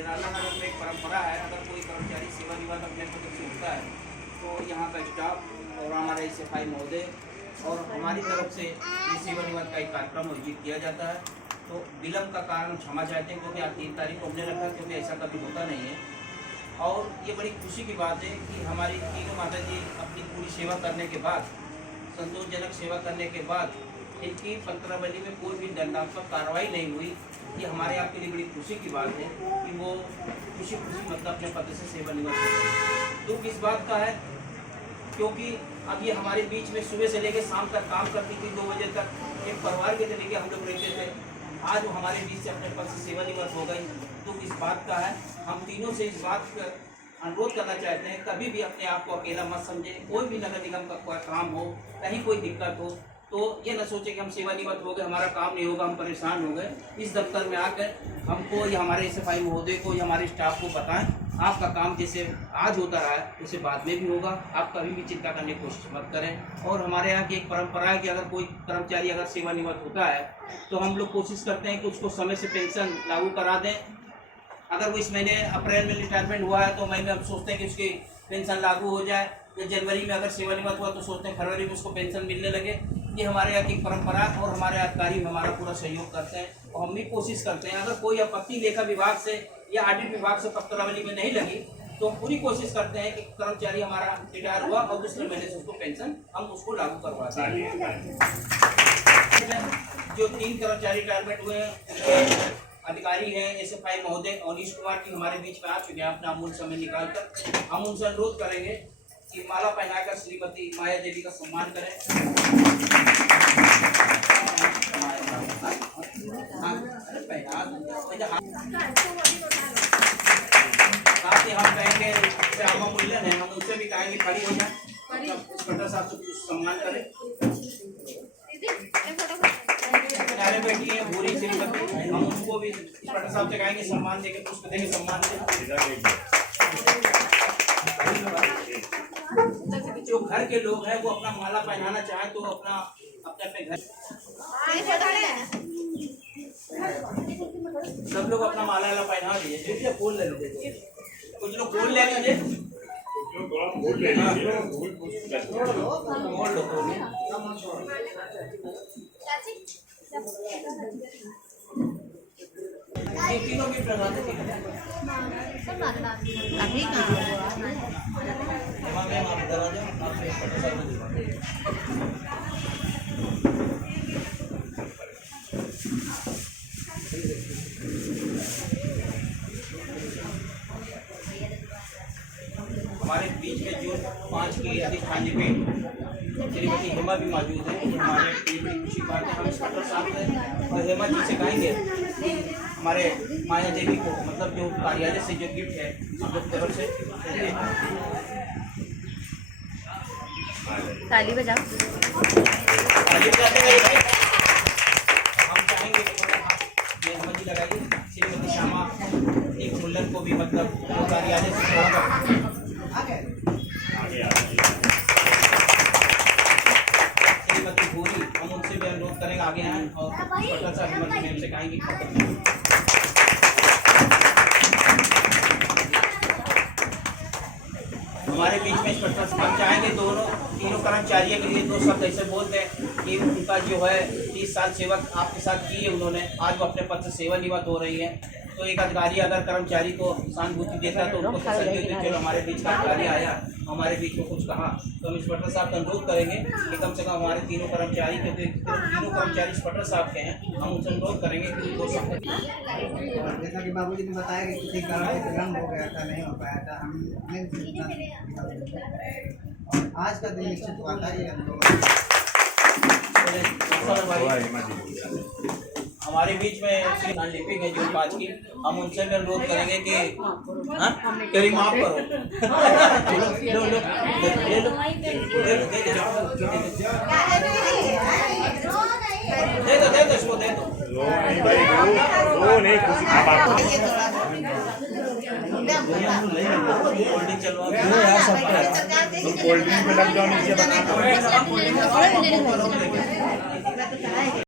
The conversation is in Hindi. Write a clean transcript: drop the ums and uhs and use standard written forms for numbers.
जनाला नगर में एक परंपरा है, अगर कोई कर्मचारी सेवानिवृत्त अपने पद से उठता है तो यहाँ का स्टाफ और हमारे सफाई महोदय और हमारी तरफ से इस सेवानिवृत्त का एक कार्यक्रम आयोजित किया जाता है। तो विलम्ब का कारण क्षमा चाहते हैं, क्योंकि आज 3 तारीख को हमने रखा, क्योंकि ऐसा कभी होता नहीं है। और ये बड़ी खुशी की बात है कि हमारी तीनों माता जी अपनी पूरी सेवा करने के बाद, संतोषजनक सेवा करने के बाद इनकी पत्रावली में कोई भी दंडात्मक कार्रवाई नहीं हुई। ये हमारे आपके लिए बड़ी खुशी की बात है कि वो खुशी मतलब अपने पद से सेवानिवृत्त हो। दुख इस बात का है क्योंकि अब ये हमारे बीच में सुबह से लेकर शाम तक काम करती थी, 2 बजे तक एक परिवार के तरीके हम लोग रहते थे। आज वो हमारे बीच से अपने पद से सेवानिवृत्त हो गई। दुख इस बात का है। हम तीनों से इस बात का अनुरोध करना चाहते हैं, कभी भी अपने आप को अकेला मत समझें। कोई भी नगर निगम का कोई काम हो, कहीं कोई दिक्कत हो तो ये न सोचें कि हम सेवानिवृत्त हो गए, हमारा काम नहीं होगा, हम परेशान हो गए। इस दफ्तर में आकर हमको या हमारे सफाई महोदय को या हमारे स्टाफ को बताएं, आपका काम जैसे आज होता रहा है उसे बाद में भी होगा। आप कभी भी चिंता करने की कोशिश मत करें। और हमारे यहाँ की एक परंपरा है कि अगर कोई कर्मचारी अगर सेवानिवृत्त होता है तो हम लोग कोशिश करते हैं कि उसको समय से पेंशन लागू करा दें। अगर वो इस महीने अप्रैल में रिटायरमेंट हुआ है तो मई में हम सोचते हैं कि उसकी पेंशन लागू हो जाए, या जनवरी में अगर सेवानिवृत्त हुआ तो सोचते हैं फरवरी में उसको पेंशन मिलने लगे। ये हमारे यहाँ की परंपरा है और हमारे अधिकारी हमारा पूरा सहयोग करते हैं। और हम भी कोशिश करते हैं, अगर कोई आपत्ति लेखा विभाग से या ऑडिट विभाग से पत्रावली में नहीं लगी तो हम पूरी कोशिश करते हैं कि कर्मचारी हमारा रिटायर हुआ और दूसरे महीने से उसको पेंशन हम उसको लागू करवाते हैं। जो 3 कर्मचारी रिटायरमेंट हुए हैं, अधिकारी हैं SFI महोदय अनीश कुमार जी हमारे बीच में आ चुके हैं अपना अमूल्य समय निकालकर। हम उनसे अनुरोध करेंगे कि माला पहनाकर श्रीमती माया देवी का सम्मान करें। साथ ही हम कहेंगे श्यामा मूल्यन है, हम उनसे भी कहेंगे खड़ी हो जाए, इंस्पेक्टर साहब से कुछ सम्मान करें। बैठी है भूरी श्रीमती, हम उसको भी इंस्पेक्टर साहब से कहेंगे सम्मान देके पुष्प देके सम्मान दें। जो घर के लोग हैं वो अपना माला पहनाना चाहे तो अपना अपने घर सब लोग अपना माला पहना लीजिए। फूल ले लीजिए, कुछ लोग फूल ले लीजिए, तीनों की प्रधान हमारे बीच में जो 5 की अधिष्ठानी पे श्रीमती हेमा भी मौजूद है। हमारे खुशी बात है, हम इंस्पेक्टर साहब हैं और हेमा जी से कहेंगे हमारे माया देवी को मतलब जो कार्यालय से जो गिफ्ट है हम लोग तरफ से ताली बजाओ। ताली बजाते हैं। हम चाहेंगे कि हेमा जी लगाइए श्रीमती श्यामा एक मुल्लन को भी मतलब जो कार्यालय से श्रीमती भूरी हम उनसे भी अनुरोध करेंगे आगे आए और इंस्पेक्टर साहब हेमा जी से कहेंगे। हमारे बीच में इंस्पेक्टर हम चाहेंगे तीनों कर्मचारियों के लिए 2 शब्द ऐसे बोलते हैं कि उनका जो है 30 साल सेवा आपके साथ की है उन्होंने, आज वो अपने पद से सेवानिवृत्त हो रही है। तो एक अधिकारी अगर कर्मचारी को सहानुभूति देता है तो उनको चलो हमारे बीच का अधिकारी आया हमारे बीच में कुछ कहा, तो हम इंस्पेक्टर साहब का अनुरोध करेंगे कि कम से कम हमारे तीनों कर्मचारी के तीनों कर्मचारी इंस्पेक्टर साहब के हैं, हम उनसे अनुरोध करेंगे कि 2 शब्द। जैसा कि बाबूजी ने बताया कि किसी कारण से विलम्ब हो गया था, नहीं हो पाया था, हमने और आज का दिन निश्चित हुआ था। ये हमारे बीच में श्री लिपिक है जो 5 की, हम उनसे भी अनुरोध करेंगे कि कभी माफ करो। दे दो इसको दे दो। कोल्ड ड्रिंक पे लग जाओ नीचे बना